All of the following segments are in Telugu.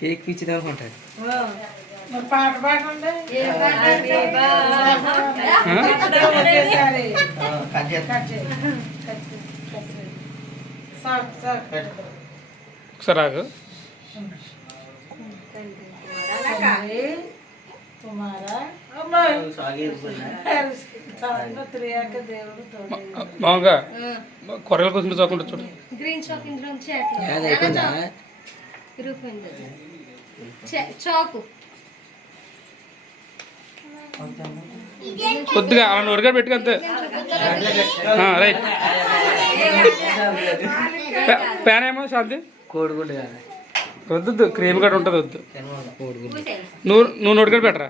కేక్ పిచ్చిది అనుకుంటాడు. పాట పాడండి. ఒకసారి ఆగు. మామూలుగా కూరగాయల కోసం చాకుండా చూడు. గ్రీన్ చాక్ ఇందులో చాకు కొద్దిగా అలా నోరుగా పెట్టుకు అంతే. రైట్. ప్యాన్ ఏమో శాంతి కోడిగుడ్డు కాదు, వద్దు, క్రీమ్ గడ్డ ఉంటుంది, వద్దు. నువ్వు నోటిగడ్డ పెట్టరా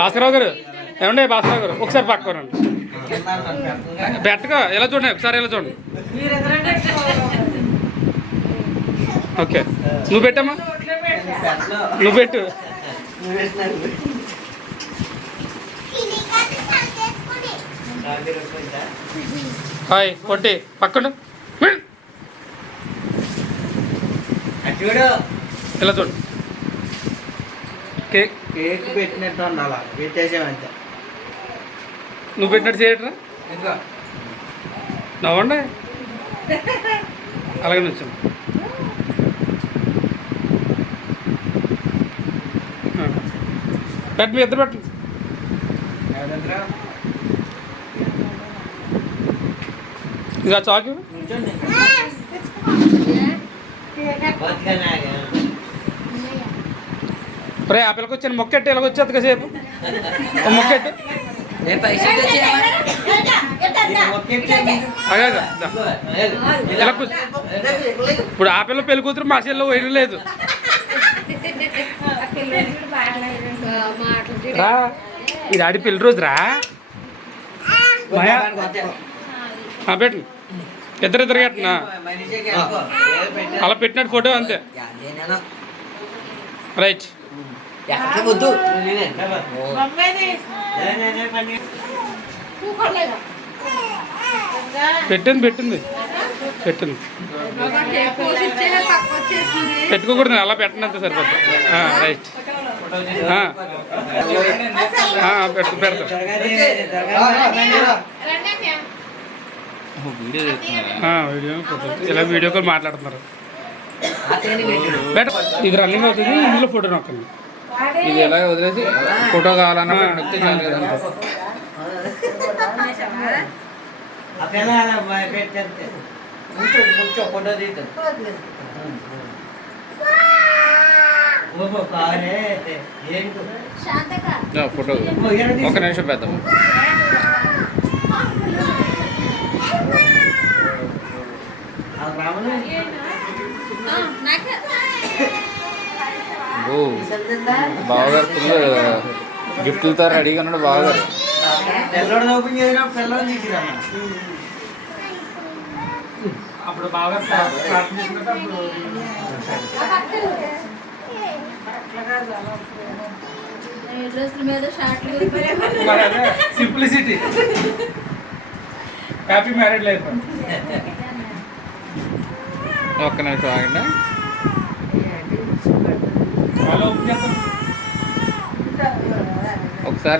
భాస్కరరావు గారు. ఏమండి భాస్కరరావు గారు ఒకసారి పక్కనండి. పెట్టక ఎలా చూడండి, ఒకసారి ఎలా చూడండి. ఓకే నువ్వు పెట్టమ్మా, నువ్వు పెట్టు. హాయ్ పొట్టి పక్కన ఇలా చూడు. కేక్ కేక్ పెట్టినట్టు ఉండాలి, పెట్టేసామంతే. నువ్వు పెట్టినట్టు చేయటరా, నవ్వండి. అలాగే వచ్చాను. పెట్ట మీ ఇద్దరు పెట్టండి. ఇక చాకు రే ఆ పిల్లకి వచ్చాను మొక్కెట్టు ఇలాగ వచ్చేది కాసేపు మొక్కెట్టు. ఇప్పుడు ఆ పిల్ల పెళ్లి కూతురు మా చెల్లో వైరు లేదు. రా ఇది ఆడి పెళ్లి రోజు రా. పెట్టు ఇద్దరు కట్టనా అలా పెట్టినట్టు ఫోటో అంతే. రైట్ పెట్టింది పెట్టింది పెట్టింది పెట్టుకోకూడదు, అలా పెట్టండి అంతే సరిపోతుంది. రైట్ పెడతా. ఇలా వీడియో కాల్ మాట్లాడుతున్నారు. ఇది రన్నింగ్ అవుతుంది, ఇందులో ఫోటో నొక్కండి. ఇది ఎలా వదిలేసి ఫోటో కావాలన్నా నొక్కితే చాలు కదా. ఫోటో ఒక నిమిషం పెద్దాం. బావగారు ఫుల్ గిఫ్ట్లతో రెడీగా ఉన్నాడు బావగారు. అప్పుడు బావగారు సింప్లిసిటీ హ్యాపీ మ్యారేడ్ లైఫ్. ఒక్క నిమిషం ఆగండి. ఒకసారి